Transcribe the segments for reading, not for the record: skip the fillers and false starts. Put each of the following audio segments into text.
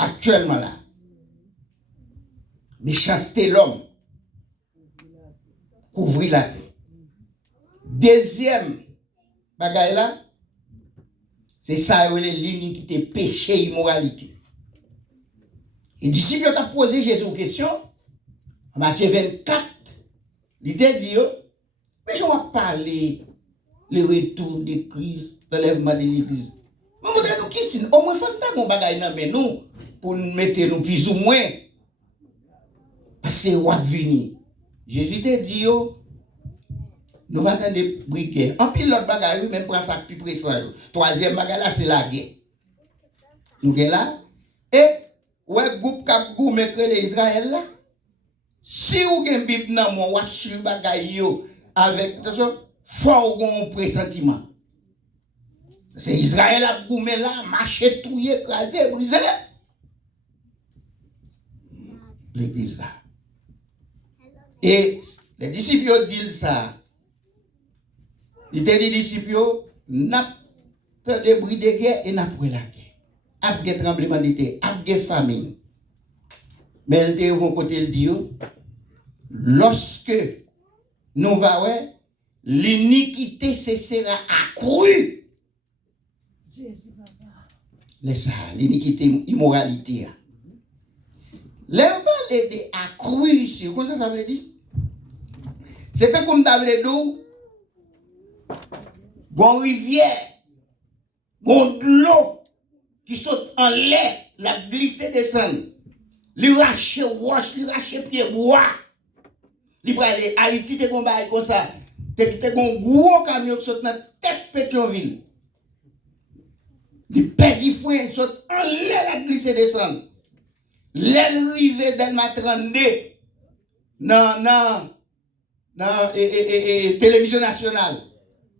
actuellement là. Méchanceté l'homme. Couvrir la tête. Deuxième bagaille là, c'est ça, l'iniquité, péché, immoralité. Et disciple a posé Jésus une question, en Matthieu 24, il t'a dit, mais je vais parler le retour de Christ, l'enlèvement de l'Église. Mais vous nous qui c'est, au moins, il faut pas qu'on bagaille dans mais nous, pour nous mettre nous plus ou moins. Parce que what venir. Jésus t'a dit, nous allons attendre des briquets. En pile l'autre bagaille, même prend ça plus pressant. Troisième bagaille là, c'est la guerre. Nous sommes là. Et, ouais, groupe cap gourmet que l'Israël là. Si vous avez une Bible dans mon, vous suivez bagaille yo avec, attention, fort bon pressentiment. C'est Israël a gourmet là, marché, touillé, écrasé, brisé. L'église là. Et les disciples disent ça. Il dit les disciples, n'a pas de bruit de guerre et n'a pas la guerre. A des tremblements de terre, a des familles. Mais ils vont côté le Dieu. Lorsque nous voyons, l'iniquité sera accrue. Laisse ça, l'iniquité, immoralité. Là, on parle de accru ici. Comment ça veut dire? C'est que comme tu dit, bon rivière, bon de l'eau qui saute en l'air, la glisser descend. Lui rache roche, lui rache pied bois. Lui va aller à Haïti, te combat comme ça. Te un gros camion qui saute dans la tête Pétionville. Lui perd du frein, saute en l'air, la glisser descend. L'aile rive d'Elma 32 dans télévision nationale.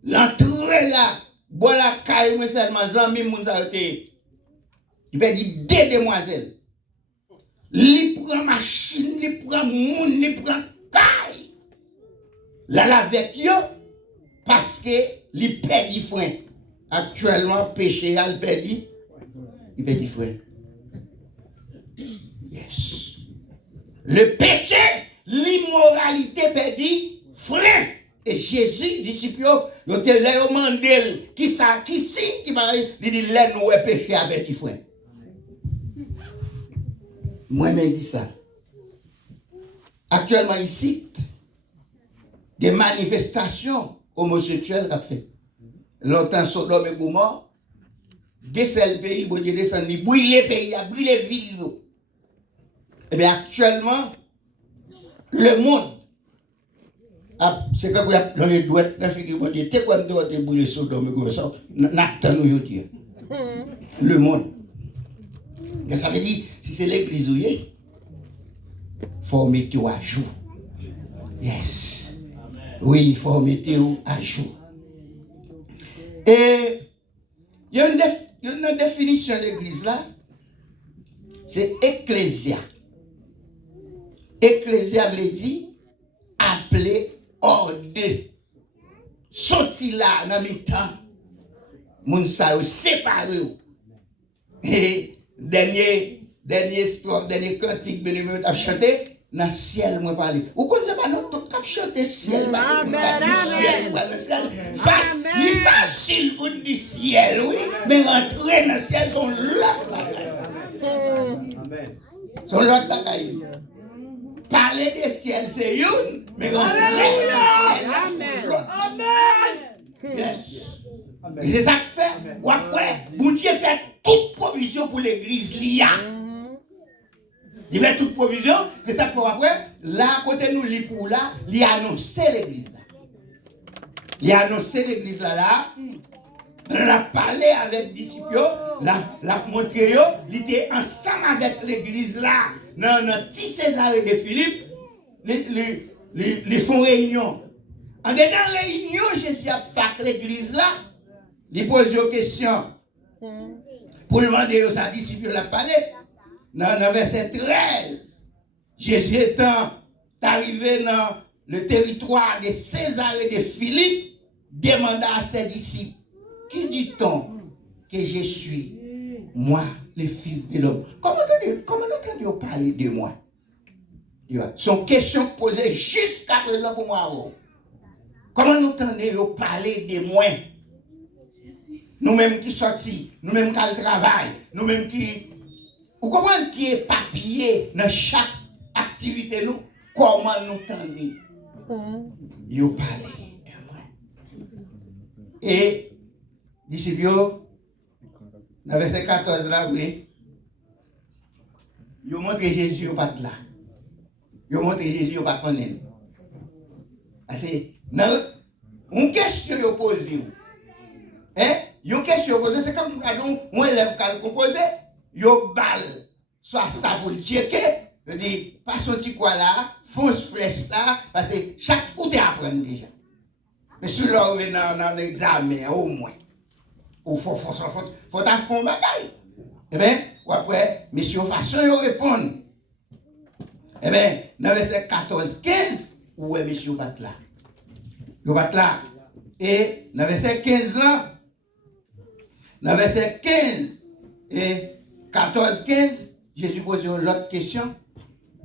L'entrée là, bon la caille, moi seulement, Zami Mounzaote. Il peut dire deux demoiselles. Il prend machine, il prend moun, il prend caille. Là, avec eux, parce que il perd du frein. Actuellement, péché, il perd du frein. Yes. Le péché, l'immoralité perdit frein. Et Jésus, disciple, il a demandé qui signe qui va dire, il dit, là, nous avons péché avec du frein. Moi-même dis ça. Actuellement, ici, des manifestations homosexuelles ont fait. Longtemps, Sodome et Gomorrhe, descend le pays, bon Dieu descend, il brûle le pays, il brûle les villes. Eh bien, actuellement, le monde, c'est comme dans les doigts de la figure, bon Dieu, t'es quoi de brûler Sodome et Gomorrhe, ça, n'attend nous dire. Le monde. Et ça veut dire, si c'est l'église où il est, il faut mettre à jour. Yes. Oui, il faut mettre à jour. Et il y a une définition de l'église là, c'est ecclésia. Ecclésia veut dire appeler hors de. Sorti là dans le temps, moun sa séparé. Et dernier cantique bénémoine a chanté dans le ciel moi parler. Ou connaissez pas non tout cap chanter ciel facile pour dire ciel oui, mais rentrer dans le ciel sont là. Amen. Sont l'autre bagaille. Parler des ciels c'est une, mais rentrer dans le ciel. Amen. Yes. C'est ça que fait. Ou après, bon Dieu fait toute provision pour l'église l'IA. Il fait toute provision, c'est ça qu'il faut après. Là, à côté de nous, il pour là, il a annoncé l'église là. Il a annoncé l'église là. On a parlé avec les disciples, l'a montré, il était ensemble avec l'église là. Dans le petit Césarée de Philippe, les font réunion. En dedans réunion, Jésus a fait l'église là. Il pose une question. Pour demander à sa disciple la parler. Dans le verset 13, Jésus étant arrivé dans le territoire de Césarée de Philippe, demanda à ses disciples, qui dit-on que je suis? moi, le Fils de l'homme. Comment nous entendons parler de moi? Son question posée jusqu'à présent pour moi. Comment nous entendons parler de moi? Nous-mêmes qui sortis, nous-mêmes qui travaillons, nous-mêmes qui... Vous comprenez qui est papier dans chaque activité, nous? Comment nous entendons? Vous parlez de moi. Et, disciples, dans le verset 14 là, oui, vous montrez Jésus au pas là. Vous montrez Jésus au pas connaître. Parce que, une question que vous posez, hein? Une question que vous posez, c'est comme un élève qui a composé, vous balle, soit ça pour le checker, vous dites, pas sorti quoi là, fonce flèche là, parce que chaque coup apprend déjà. Mais si vous avez dans l'examen, au moins, il faut faire un bagage. Eh bien, après, monsieur, façon de répondre. Eh bien, dans le verset 14-15, où est monsieur bat là? Il bat là. Et dans le verset 15 là, dans le verset 15 et 14-15, Jésus pose une autre question.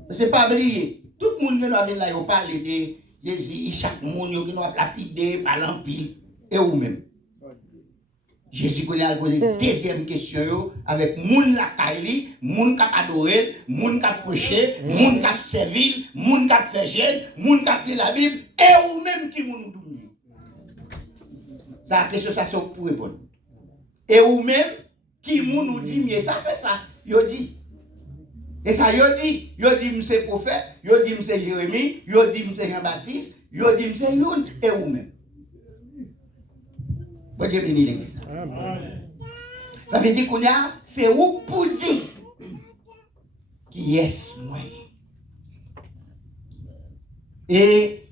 Ce n'est pas oublier. Tout le monde qui nous là, il parle de Jésus, chaque monde qui nous a lapidé, parlant pile, et vous-même. Jésus a posé une deuxième question avec moun la kaili, moun kap adorer, moun kap prêcher, moun kap servir, moun kap faire jeûne, moun kap lire la Bible, et vous-même qui moun doumine. Ça la question ça c'est pour répondre. Et vous-même qui moun nous dit mais ça c'est ça, yo dit. Et ça yo dit c'est prophète, yo dit c'est Jérémie, yo dit c'est Jean-Baptiste, yo dit c'est Youn et vous-même. Bon Dieu bénit l'église. Ça veut dire qu'on a, c'est où pour dire qui est moi. Et,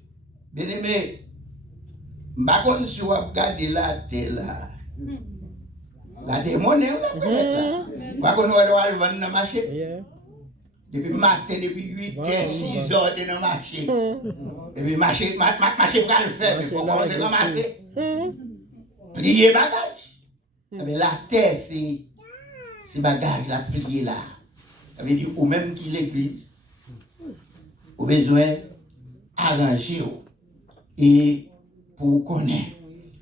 bien aimé, je ne sais pas si vous regardez la télé là. La télé monnaie, vous la je ne sais pas si vous allez vendre dans le marché. Depuis matin, depuis 8 h 6 heures dans le marché. Depuis le marché va le faire, mais il faut commencer à ramasser. Plier bagage. Mais la terre, c'est bagage, la plier là. Ça veut dire, ou même qui l'église, au besoin arranger et pour connaître.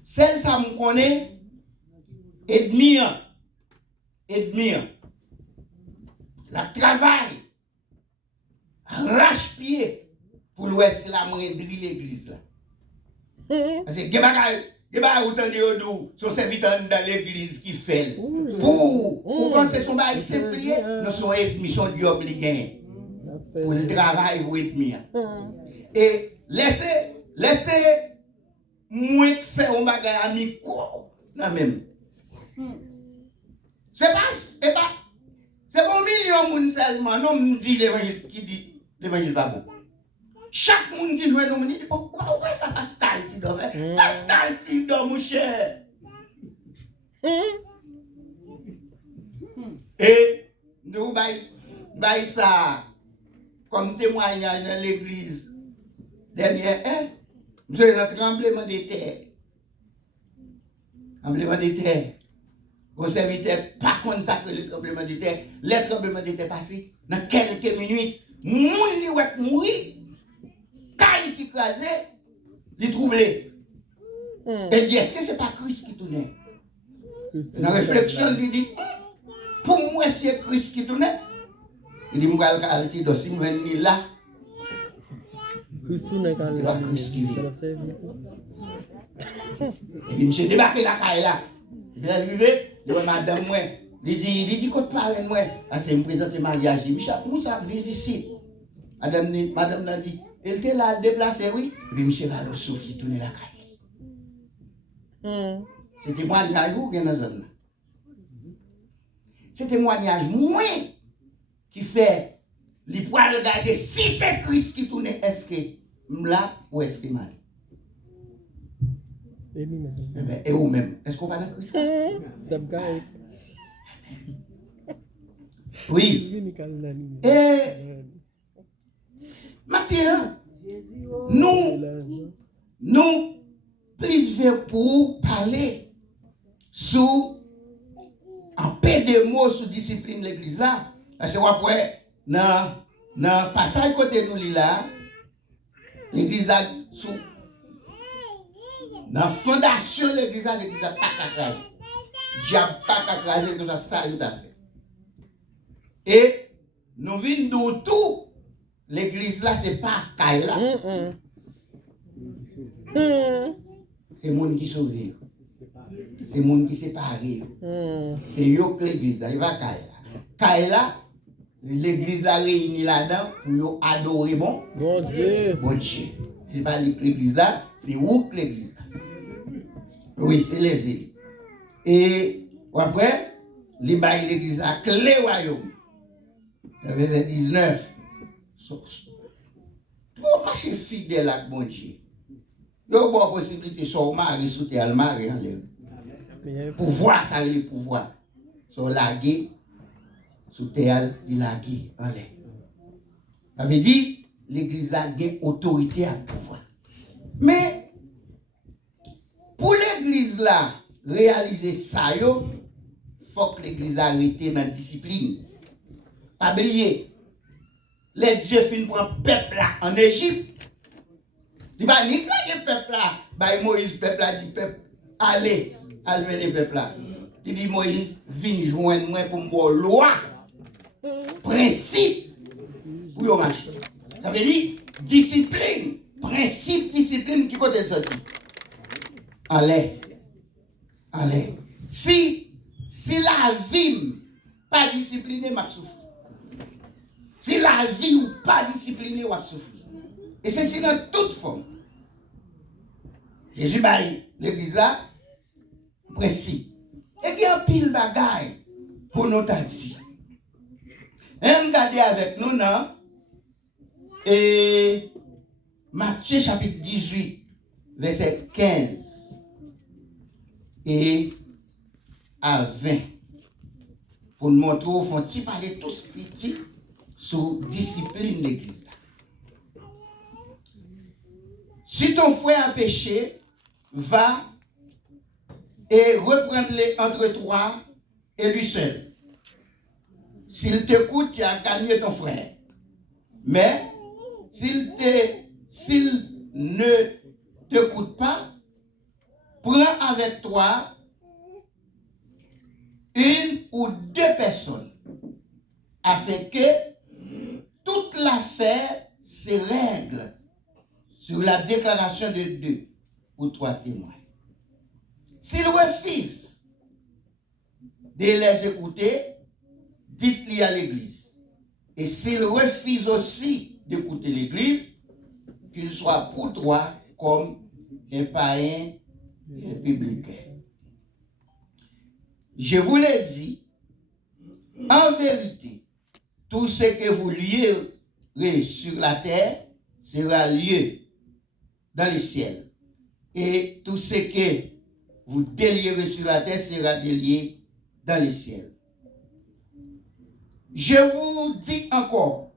Celle ça me connaît, admire, la travail, arrache-pied pour l'ouest la moindrie l'église là. Parce que il y a autant de gens qui sont serviteurs dans l'église qui fait. Pour penser son bail simple, nous sommes mission du obligé. Pour le travail, vous êtes mis. Et laissez moi faire un bagage à micro. Non, même. C'est pas un million de monde seulement. Non, me dit l'évangile qui dit l'évangile pas bon. Chaque monde qui joue dans mon dit, pourquoi ça passe talti d'or? Passe talti d'or, mon cher. Et nous baillons ça comme témoignage dans l'église dernière. Nous avons un tremblement de terre. Tremblement de terre. Vos serviteurs, pas comme ça que le tremblement de terre. Le tremblement de terre passé dans quelques minutes. Moun li wèk mouri. Caille qui crasait, les troublés. Elle dit, est-ce que ce n'est pas Christ qui tourne? Dans la réflexion, il dit, pour moi, c'est Christ qui tourne. Il dit, moi, je vais dire, si je suis là, c'est pas Christ qui vient. Et puis, monsieur débarqué la caille là. Il est arrivé, il dit, madame, moi, il dit, qu'on te parle, moi. C'est me présenter le mariage. Il dit, nous sommes vivre ici. Madame l'a dit, elle était là, déplacée, oui. Et puis, monsieur va le souffler, tourner la caille. C'est témoignage ou bien dans la zone. C'est témoignage moi qui fait les poids regarder si c'est Christ qui tourne, est-ce que là ou est-ce que mal. Et vous-même, est-ce qu'on va dans Christ? Oui. Et maintenant, nous plus pour parler sous en paix. peu de mots sur discipline l'église là. Parce que après, dans le passage côté nous là, l'église a sous. Dans la fondation de l'église, l'église a pas qu'à craser. Diable pas qu'à craser, tout ça, il a fait. Et nous venons de tout. L'église là, c'est pas caille là. C'est le monde qui sauve. C'est le monde qui sépare. C'est yo que l'église là, il va caille là. Caille là, l'église là réunie là-dedans pour adorer bon Dieu. Bon Dieu. C'est pas l'église là, c'est où que l'église là. Oui, c'est les îles. Et après, les bails l'église à clé royaume. Verset 19. Pour marcher fidèle avec mon Dieu. Il y a une bonne possibilité de son mari sous terre, mari en l'air. Pouvoir, ça veut dire pouvoir. Son lagué sous terre, il lagué en l'air. Ça veut dire l'église a une autorité à pouvoir. Mais pour l'église là, réaliser ça, il faut que l'église arrête dans la discipline. Pas oublier. Les dieux finissent prendre le peuple là en Égypte. Il va ni le peuple là. Bah, Moïse, peuple là, dit peuple, allez mener le peuple là. Il dit Moïse, viens joindre moi pour me loi, principe, pour yon marcher. Ça veut dire discipline, principe, discipline qui côté de sortir. Allez. Si la vie pas disciplinée, m'a souffert. Si la vie ou pas disciplinée, on va souffrir. Et c'est dans toute forme. Jésus baille l'église là, principe. Et il y a un pile bagaille pour nous dit. Et regardez avec nous, non? Et Matthieu chapitre 18, verset 15 et à 20. Pour nous montrer au fond, si parler tous petits sur discipline l'église. Si ton frère a péché, va et reprends-le entre toi et lui seul. S'il t'écoute, tu as gagné ton frère. Mais s'il ne t'écoute pas, prends avec toi une ou deux personnes afin que toute l'affaire se règle sur la déclaration de deux ou trois témoins. S'il refuse de les écouter, dites-le à l'église. Et s'il refuse aussi d'écouter l'église, qu'il soit pour toi comme un païen républicain. Je vous l'ai dit, en vérité, tout ce que vous lierez sur la terre sera lié dans le ciel. Et tout ce que vous délierez sur la terre sera délié dans le ciel. Je vous dis encore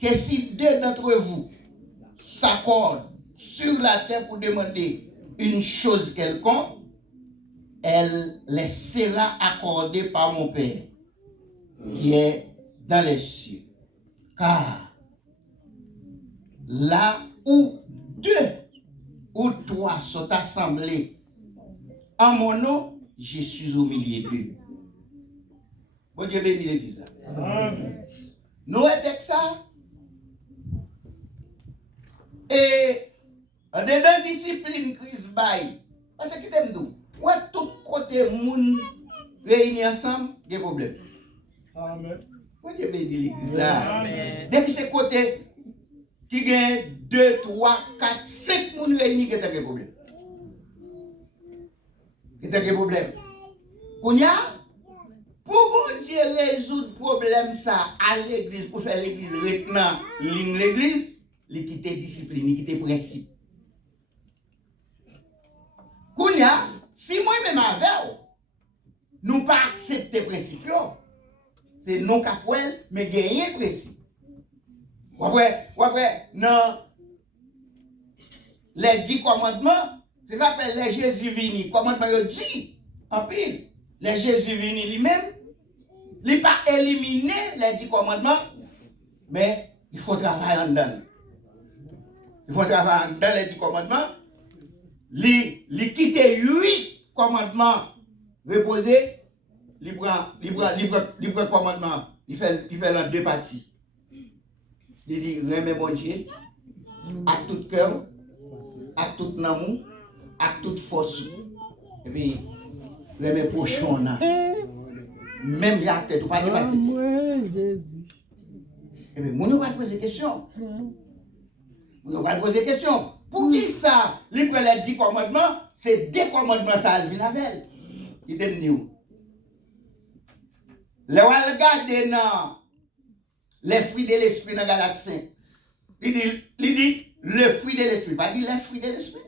que si deux d'entre vous s'accordent sur la terre pour demander une chose quelconque, elle les sera accordée par mon Père qui est dans les cieux. Car là où deux ou trois sont assemblés en mon nom, je suis au milieu d'eux. Bon Dieu bénit l'église. Nous avec ça. Et en dedans discipline crise bail. Parce que t'aime nous. Ouais, tout côté moun réunis ensemble, il y a des problèmes. Amen. Bon Dieu bénit l'église. Dès que c'est côté qui gagne 2, 3, 4, 5 moun réunis, il y a des problèmes. Il y a des problèmes. Kounya, pour bon Dieu résoudre le problème ça à l'église, pour faire l'église maintenant, l'église, il quitte discipline, il quitte principe. Kounya, si moi-même avec nous pas accepter principe, c'est non capable, mais gagner principe. Ouais, non. Les 10 commandements, c'est ça que les Jésus vini. Commandement dit, en pile. Les Jésus vini lui-même, Il n'est pas éliminé les 10 commandements, mais il faut travailler en dedans. Il faut travailler en dedans les 10 commandements. Il quitte 8 commandements reposés. Il prend commandement. Il fait dans 2 parties. Il dit, remet bon Dieu, à tout cœur, à tout amour, à toute force. Et puis, remet prochain. Même la tête, ou pas dépasser. Et bien, on va poser des questions. On va poser des questions. Pour qui ça, les 10 commandements, c'est 2 commandements, ça vient avec. Il dit où? Le regarder dans les fruits de l'esprit dans Galates 5. Il dit le fruit de l'esprit, pas dit les fruits de l'esprit.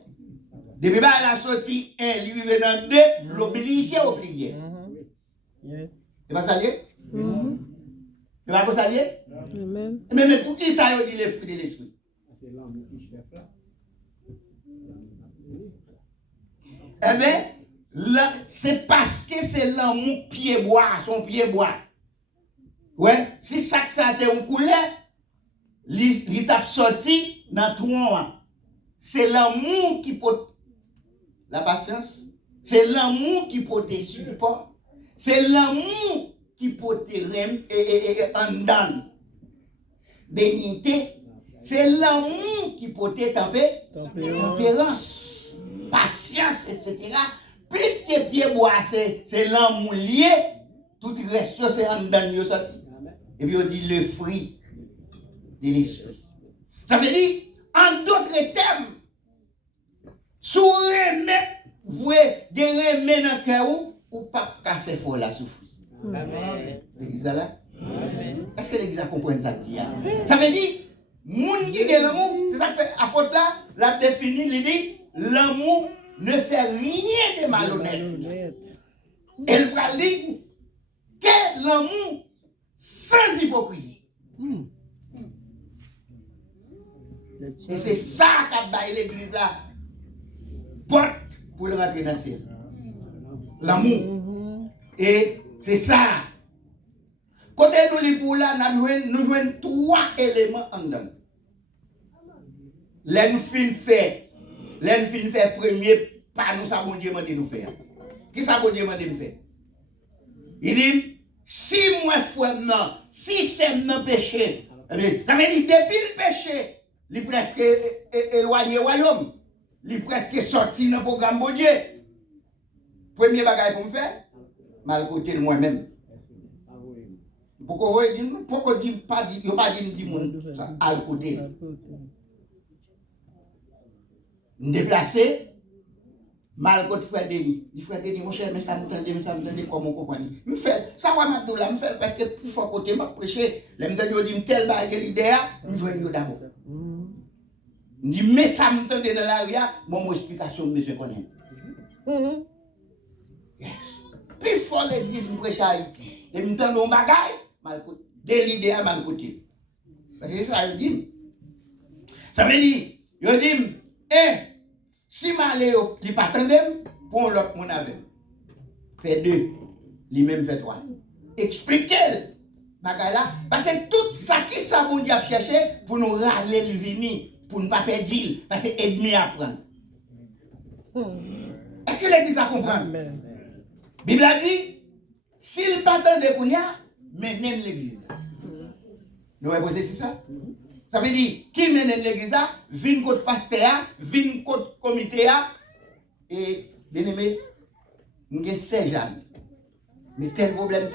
Depuis la sortie 1, il vient dans 2, l'obligé au prier. Yes. C'est pas ça lié? C'est pas ça lié? Amen. Mais pour qui ça dit les fruits de l'esprit? Eh bien, c'est parce que c'est l'amour pied bois, son pied bois. Ouais, si chaque ça a un coulé, il t'a sorti dans tout monde. C'est l'amour qui peut la patience, c'est l'amour qui peut te support, c'est l'amour qui peut te rem et en dan. Bénité, c'est l'amour qui peut te tempérance, patience, etc. Plus que pied bois, c'est l'amour lié, tout le reste, c'est en dan yo sorti. Et puis on dit le fruit de l'esprit. Ça veut dire, en d'autres termes, sous vous de remettre dans le cœur ou pas qu'à faire fort la souffrir. Amen. L'église là? Amen. Est-ce que l'église comprend ça? Ça veut dire, moun qui a l'amour, c'est ça que apôtre là, l'a défini, il dit, l'amour ne fait rien de malhonnête. Elle va dire que l'amour sans hypocrisie. Et c'est ça qu'a baillé l'église là. Porte pour le rentrer dans le ciel. L'amour. Et c'est ça. Côté nous les pour là, nous jouons 3 éléments en dedans. L'enfin fait premier, pas nous ça bon Dieu m'a dit nous faire. Qui ça bon Dieu m'a dit nous faire? Il dit, si moi frère non, si c'est non péché, ça veut dire depuis le péché, il est presque éloigné du royaume. Il est presque sorti dans le programme bon Dieu. Premier bagage pour me faire, mal côté de moi-même. Pourquoi vous dites pas dit monde à côté. Me déplacer mal côté frère Denis. Dit frère Denis mon cher mais ça me tendait comment comprendre. Me fait ça va m'abdou là me fait parce que plus fort côté m'a prêcher, les me dit tel bagage l'idée, me joindre d'abord. Me dit mais ça me tendait dans la ria, mon explication monsieur connaît. Yes. Plus fort l'église me prêcher à Haïti. Et me tendait un bagage mal côté. Des l'idée à mal côté. Parce que ça veut dire. Ça veut dire, yo dit si malé il pas tandem pour l'autre mon avec. Fait 2, lui-même fait 3. Expliquez bagay là parce que tout ça qui ça bon Dieu a cherché pour nous râler le vini, pour ne pas perdre parce que ennemi apprendre. Est-ce que l'église a compris? Bible a dit s'il pas tande pour nya, mène l'église. Nous avons posé ça? Ça veut dire, qui mène l'église, vient contre pasteur, vient contre comité, et bien aimé, nous avons 16 ans. Mais tel problème,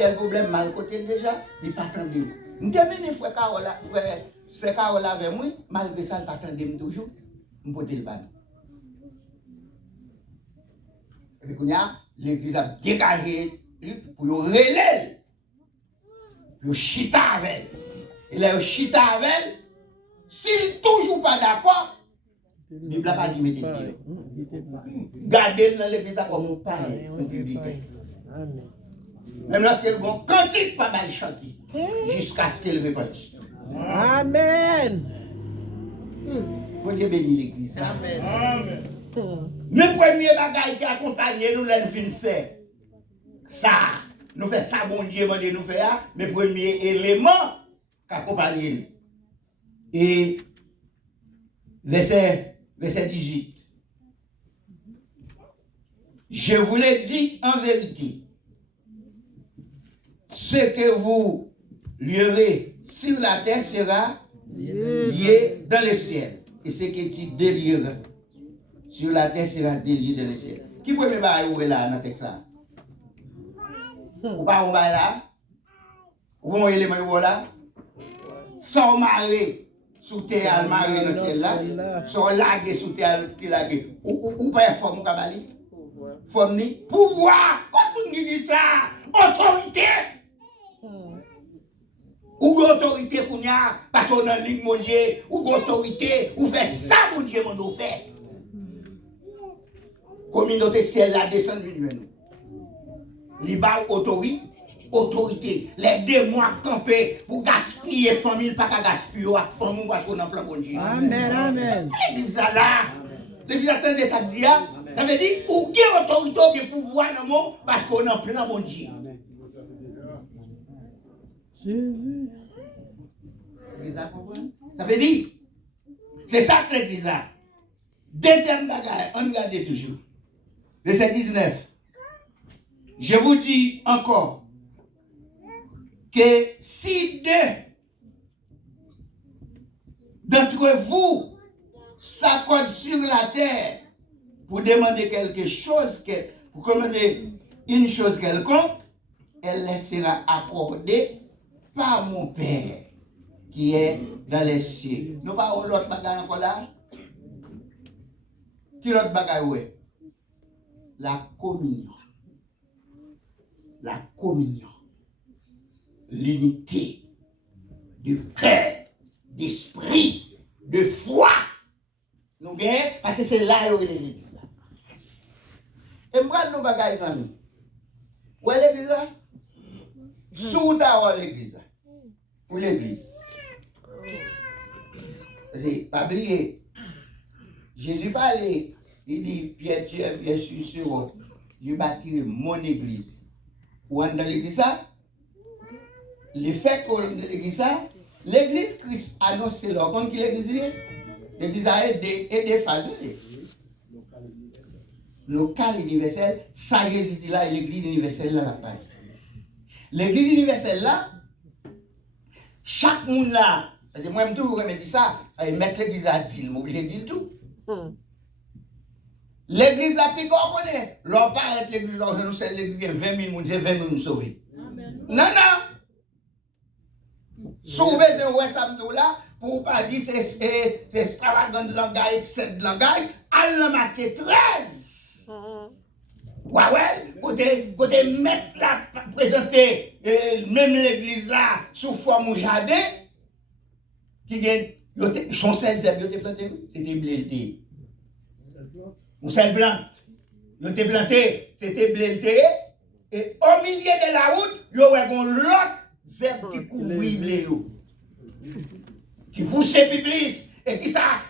mal côté déjà, il n'est pas attendu. Nous terminons, frère Carola avec moi, malgré ça, il n'est pas attendu toujours, nous pouvons le ban. Et puis, l'église a dégagé pour le relais, pour le chita avec elle. Et là, le chita avec elle, s'il toujours pas d'accord, la Bible n'a pas dit mettez le pied. Gardez dans l'église comme un pareil, un public. Même lorsqu'elle bon cantique pas mal chanter, jusqu'à ce qu'elle repentisse. Amen. Bon Dieu bénit l'église. Amen. Le premier bagage qui accompagne nous, l'en fin faire. Ça, nous faisons ça, bon Dieu, demande nous faire, mais premier élément qu'accompagner. Et verset 18. Je vous l'ai dit en vérité, ce que vous lierez sur la terre sera lié dans le ciel. Et ce que tu délieras sur la terre sera délié dans le ciel. Qui peut me bailler là dans le texte là? Ou pas on va là? Ou on va là? Sans marrer sous terre, marrer dans le ciel là. Sans laguer sous terre, laguer. Ou pas forme ou kabali? Forme ni? Pouvoir! Quand on dit ça, autorité! Ou autorité qu'on a, parce qu'on a une ligne mondiale, ou autorité, ou fait ça, mon Dieu, mon fait. Communauté ciel là descend du Dieu. Liba autorité. Les démons à camper pour gaspiller famille, pas qu'à gaspiller à famille parce qu'on a plein bon Dieu. Amen, amen. L'église là, l'église attendait ça dit, ça veut dire, ou qui a autorité, ou qui pouvoir dans le monde parce qu'on a plein bon Dieu. Jésus. Ça veut dire, c'est ça que l'église a. Deuxième bagaille, on regarde toujours. Verset 19. Je vous dis encore que si deux d'entre vous s'accordent sur la terre pour demander quelque chose, pour commander une chose quelconque, elle leur sera accordée par mon Père qui est dans les cieux. Nous parlons de l'autre bagaille encore là. Qui l'autre bagaille ouais? La communion. La communion. L'unité de cœur, d'esprit, de foi. Nous gagnons parce que c'est là où il est l'église. Et moi, nous bagaille ça nous. Où est l'église là? Sous d'abord l'église. Pour l'église. C'est pas oublier. Jésus parlait, il dit, Pierre, tu es bien sûr sur je bâtirai mon église. Ou dans l'église ça, le fait qu'on l'église ça, l'église Christ annonce leur compte qui l'église l'église a aidé phases. Local universel, ça Jésus dit là, l'église universelle là la page. L'église universelle là, chaque monde là, parce que moi je toujours me dis ça, mettre l'église à dire, m'oublier de dire tout. L'église a pu connaître. L'on parle de l'église, nous c'est l'église qui a 20 000 personnes, 20 000 sauvés. Non, non. Si vous avez un ça là, pour ne pas dire que c'est extravagant de langage, excès de langage, elle a marqué 13. Ouais, côté mettre là, présenter même l'église là, sous forme de jardin, qui gagne, son sel, c'est planté, c'était blé. Ou sel blanc, ils ont été plantés, c'était blé. Et au milieu de la route, il y aurait l'autre zèbre qui couvrit blé. Qui poussait plus. Et qui ça,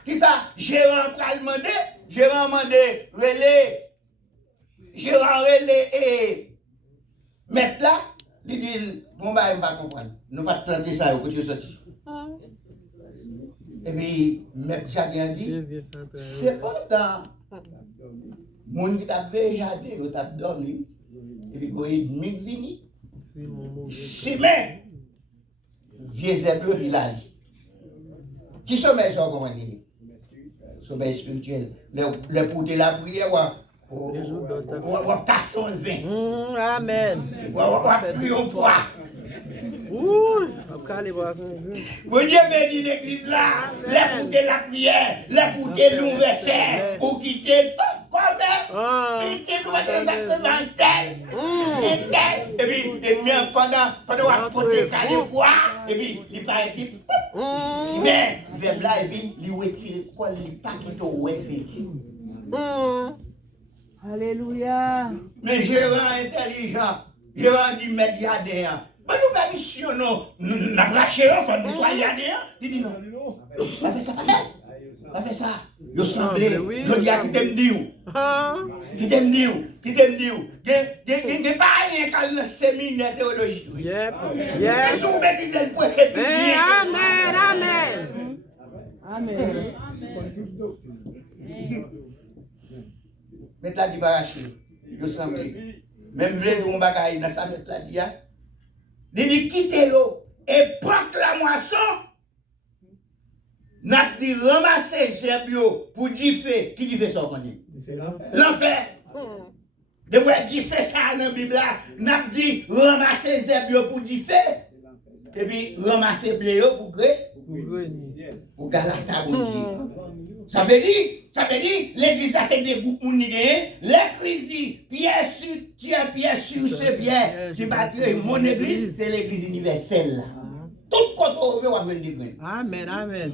gérant pral demandé, relais et mettre là, il dit, bon bah, il ne va pas comprendre. Nous ne pas planter ça, au côté de sorti. Et puis, maître Jardin a dit, c'est pas dans mon qui t'a fait jardin, il t'a dormi, et puis quand il est venu, c'est même, vieux zèbre, il a dit. Qui sommeil ça, comment dire? Sommeil spirituel. Le pour de la prière, ou casser un zin. Amen. Ou prier au poids. Bon Dieu bénit l'église là, les pour de la prière, les pour de l'ouverture, pour quitter tout comme quitter nous exactement tel. Et puis pendant qu'on porter calé quoi, et puis il va dire si mais c'est là et puis il retire quoi, il pas quitter ouais c'est dit. Alléluia. Mais gérant intelligent, gérant dit médiadéen. Mais nous pas mission non, nous n'a lâché enfin nous toi yadéen. Il dit non. On fait ça pas belle. On fait ça. Yo semblé. Oui. Je dis à qui t'aime dire. Ah. Qui t'aime dire. Qui t'aime dire. Gen pas rien quand le séminaire théologique. Yep. Et Yes. si vous mettez le point Eh, amen. Amen. Amen. Mettre la dit paraché. Yo semblé. Même vle don bagay dans ça mettre la dit a. Dit quitter l'eau et porte la moisson. N'a dit ramasser zerbio pour dire fait qui dit fait ça qu'on dit. L'enfer. De ouais dit fait ça dans la Bible là, n'a dit ramasser zerbio pour dire fait. Et puis ramasser blé pour gré pour galata bon Dieu. Ça veut dire l'église ça c'est des groupes moun gagné. L'église dit pierre sur pierre, pierre sur ce pierre. Tu bâtiras mon église, c'est l'église universelle là. Tout côté où on va venir. Amen. Amen.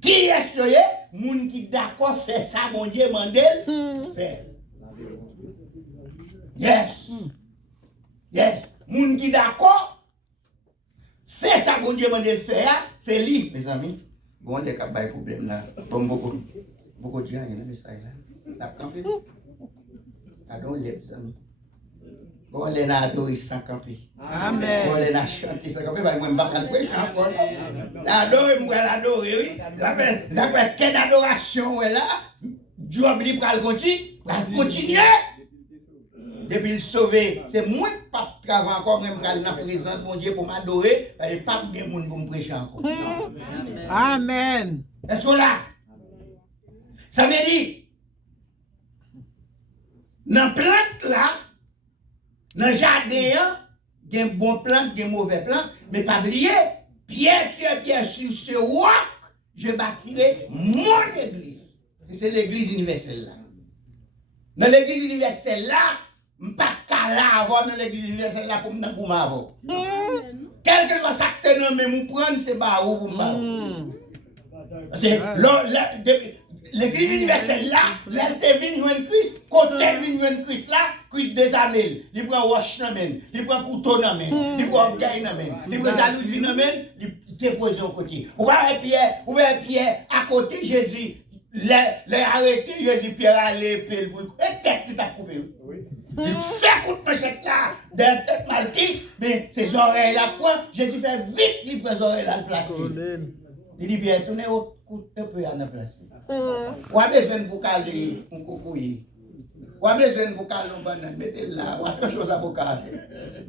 Qui est-ce que moun qui d'accord faire ça mon Dieu mandel faire. Yes. Yes. Moun qui d'accord faire ça mon Dieu mandel faire, c'est lui mes amis. Bon des cas de problème là. Comme beaucoup de gens il y a ça là. T'as campé. Adon les amis. Bon les na adorer sans camper. Amen. Bon les na chanter sans camper parce que moi pas prêcher encore. Adorer moi l'adorer oui. Ça fait quelle adoration là. Dieu oblige pour continuer. Depuis le sauver, c'est moi qui pas travailler encore même dans la présence de mon Dieu pour m'adorer et pas de monde pour me prêcher encore. Amen. Est-ce que là? Ça veut dire, dans la plante là, dans le jardin, il y a des bons plantes, des mauvais plantes, mais pas oublier, pierre sur ce roc, je bâtirai mon église. C'est l'église universelle là. Dans l'église universelle là, je ne suis pas là avant dans l'église universelle là pour m'avoir. Quel que soit ça que tu as mais prendre, c'est pas où pour m'avoir. C'est l'église universelle là, elle te vient joindre Christ, côté vient joindre Christ là, Christ des années, il prend roche dans main, il prend couteau dans main, il prend orgueil dans main, il prend jalousie dans main, il te pose au côté. Ou Pierre à côté Jésus, les arrêté Jésus Pierre à l'épée et tête qui t'a coupé. Il fait coup de manchette là, dans tête malquise, mais ses oreilles là point, Jésus fait vite, il prend ses oreilles là le placer. Il dit bien tournez au coup de peu à la place. Ou a besoin de vous caler un coucouille. Ou a besoin de vous caler un banane, mettez là, ou autre chose à vous caler.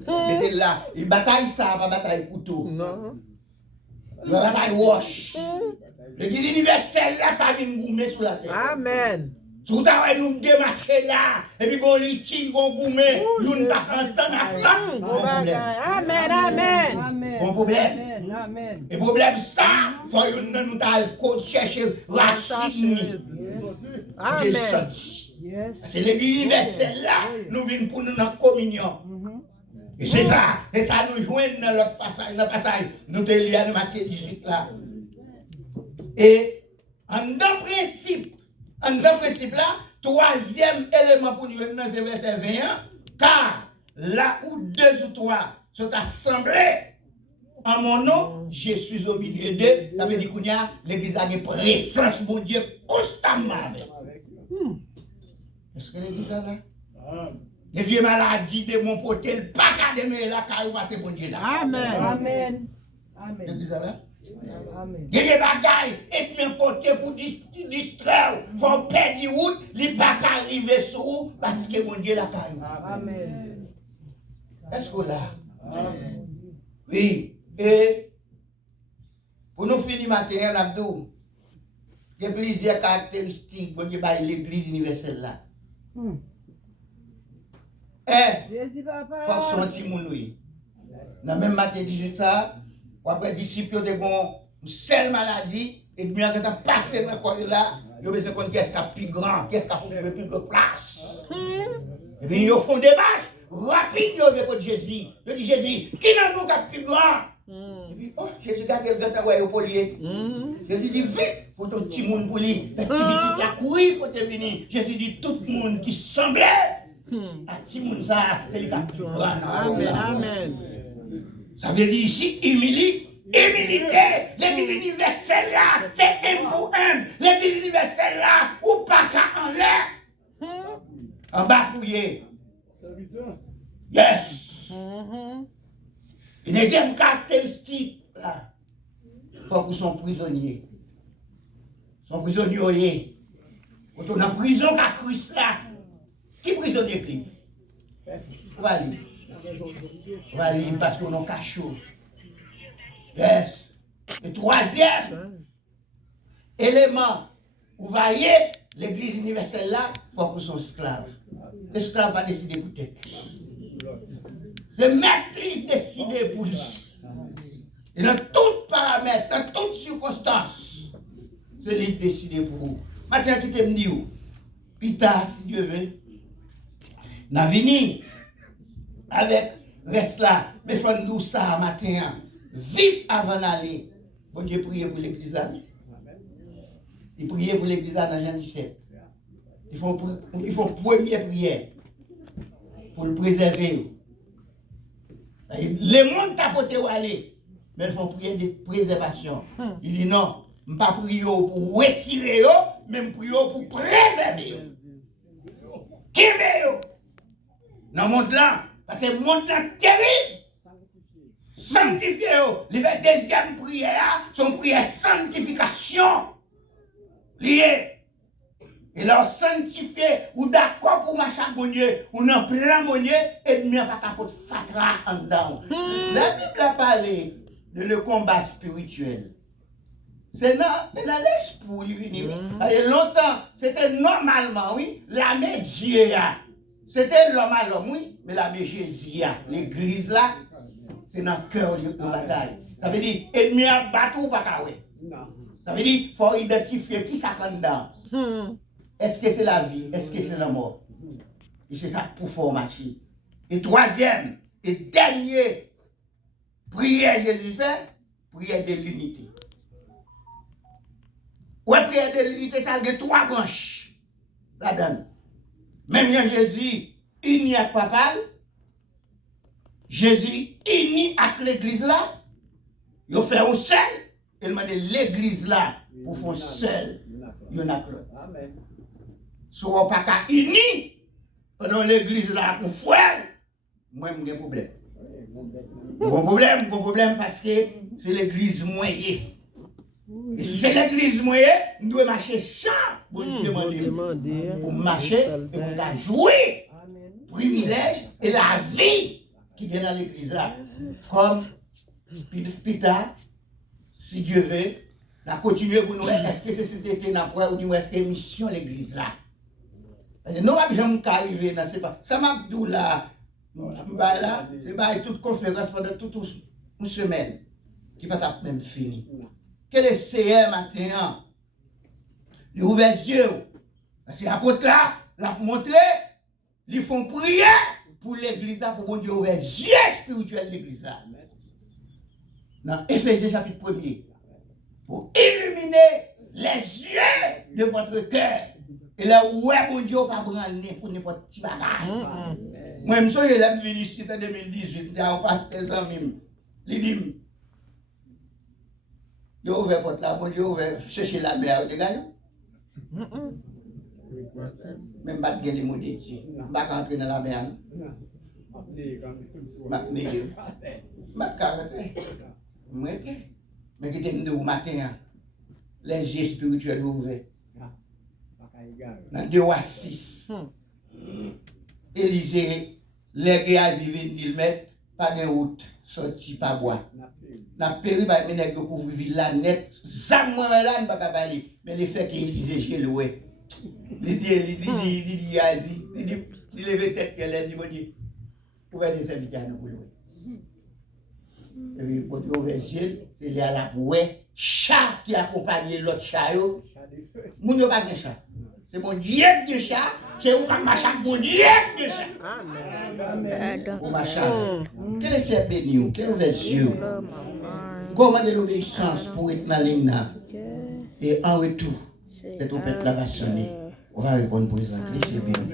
Mettez là, il bataille ça, pas bataille couteau. Non. Il bataille wash. L'église universelle là, pas une gourmet sur la terre. Amen. Si vous avez nous démarcher là, et puis bon litige, bon gourmet, nous ne pas entendre à quoi. Amen. Amen. Bon problème. Amen. Et problème ça, il faut que nous allons chercher racine. Amen. C'est l'église universelle là, nous venons pour nous dans la communion. Et c'est ça nous joignons dans le passage, nous te lions dans Matthieu 18 là. Et en deux principes là, troisième élément pour nous dans ce verset 21, car là où deux ou trois sont assemblés en mon nom, je suis au milieu d'eux. Ça veut dire que l'église a une présence, mon Dieu, constamment avec. Est-ce que l'église est là? Les vieux maladies de mon potel, pas qu'à demeurer là, car il va se bon Dieu là. Amen. L'église est là? Amen. Il y a des bagailles, et bien porté pour distraire, faut perdre route, il pas arriver sur vous parce que mon Dieu l'a carré. Amen. Est-ce que là? Amen. Oui, et pour nous finir matin, Abdou, il y a plusieurs caractéristiques pour l'église universelle là. Faut que ce monde oui. Dans même Matthieu 18 ça, après disciples de une seule maladie et bien quand tu passé dans le corps là, ils ont besoin de qu'est-ce qui est plus grand, qu'est-ce qui a plus de place. Et puis ils font des marches rapides avec Jésus. Ils disent Jésus, qui n'a nous qui est plus grand? Et puis oh Jésus garde le gars au polier. Jésus dit vite, faut ton petit monde pour lui, la petite la courir pour te venir. Jésus dit tout le monde qui semblait à petit monde ça, c'est lui qui est plus grand. Amen. Ça veut dire ici, Émilie, Humilité. L'église universelle là, c'est un pour un. L'église universelle là, ou pas qu'à en l'air. En bas prier. Yes. Et deuxième caractéristique, là, il faut qu'ils soient prisonniers. Ils sont prisonniers. Quand on est en prison, qu'à Christ là, qui prisonnier qui? On va lire. On va lire parce qu'on est cachot. Yes. Et troisième élément, vous voyez, l'église universelle là, il faut qu'ils soient esclaves. L'esclave va décider pour tête. C'est maître qui décide pour lui. Et dans tout paramètre, dans toutes circonstances, c'est lui qui décide pour vous. Maintenant, qui te me dit, Pita, si Dieu veut, n'a venu avec reste là, mais faut nous ça matin, vite avant d'aller. Bon Dieu, prier pour l'église. Il priait pour l'église dans Jean 17. Il faut première prière pour le préserver. Le monde t'a porté où aller, mais il faut prier de préservation. Il dit non, je ne pas prier pour retirer, mais je prie pour préserver. Qui est dans le monde là? Parce que le monde là terrible. Sanctifié. Les deuxième prière, son prière sanctification. Lié. Et leur sanctifié, ou d'accord pour marcher mon Dieu, ou non plein mon Dieu, et ne pas capote fatra en dedans. La Bible a parlé de le combat spirituel. C'est dans l'esprit, il y a longtemps, c'était normalement, oui, l'armée Dieu, c'était normalement, oui, mais l'armée Jésus, l'église là, c'est dans le cœur de la bataille. Ça veut dire, ennemi à battre ou pas qu'à. Ça veut dire, il faut identifier qui ça fait dedans. Est-ce que c'est la vie? Est-ce que c'est la mort? Et c'est ça pour faire marcher. Et troisième et dernier prière Jésus fait, prière de l'unité. Ouais, prière de l'unité, ça a trois branches. La donne. Même Jésus uni avec papa, Jésus uni avec l'église là, il fait un seul, et il m'a dit l'église là, pour faire seul, il y en a l'autre. Si on n'a pas qu'à unir, dans l'église là, pour faire, moi, j'ai un problème. Bon problème parce que c'est l'église moyenne. Et si c'est l'église moyenne, nous devons marcher champ pour nous demander. Pour marcher et pour jouer privilège et la vie qui vient dans l'église là. Comme Peter, si Dieu veut, la continuer pour nous. Est-ce que c'est cette été n'a pas ou du moins est-ce que mission l'église là? Nous pas jamais arriver dans c'est pas. Ça m'a dit là, là, c'est pas toute conférence pendant toute une semaine qui va même fini. Quel est ce matin? Il ouvre les yeux. C'est l'apôtre là, l'a montré, ils font prier pour l'église là, pour bon Dieu ouvrir les yeux spirituels de l'église là. Dans Éphésiens chapitre 1er, pour illuminer les yeux de votre cœur. Et là, ouais, bon Dieu, pas prendre pour n'importe qui bagage. Moi, je me souviens, là, je suis venu ici en 2018, on passe 13 ans même. Il dit, il a ouvert la porte là, bon Dieu, ouvert, chercher la mer, tu gagnes? Même pas de les mots dessus. Je ne vais pas rentrer dans la mer. Je ne vais pas rentrer. Mais qui était au matin, les yeux spirituels ouverts. Dans 2 à 6, Élisée, les gars viennent le mettre, pas de route, sorti par bois. N'a péri par les nègres couvrir villa net, zamouin là, ne pas parler. Mais le fait qu'Élisée chez loué, il dit, il lève tête, il dit, bon Dieu, pour faire des serviteurs à nous pour louer. Et puis, pour Dieu, ouvert ciel, c'est là la bouée, chat qui accompagne l'autre chat. Moun yo pas de chat. C'est mon Dieu de chat, c'est où comme machin mon Dieu de chat. Amen. Ou machin. Quel est ce béni? Quel est les yeux? Comment de l'obéissance pour être dans l'île? Et en retour, le trompette va sonner. On va répondre pour les Anglais, c'est béni.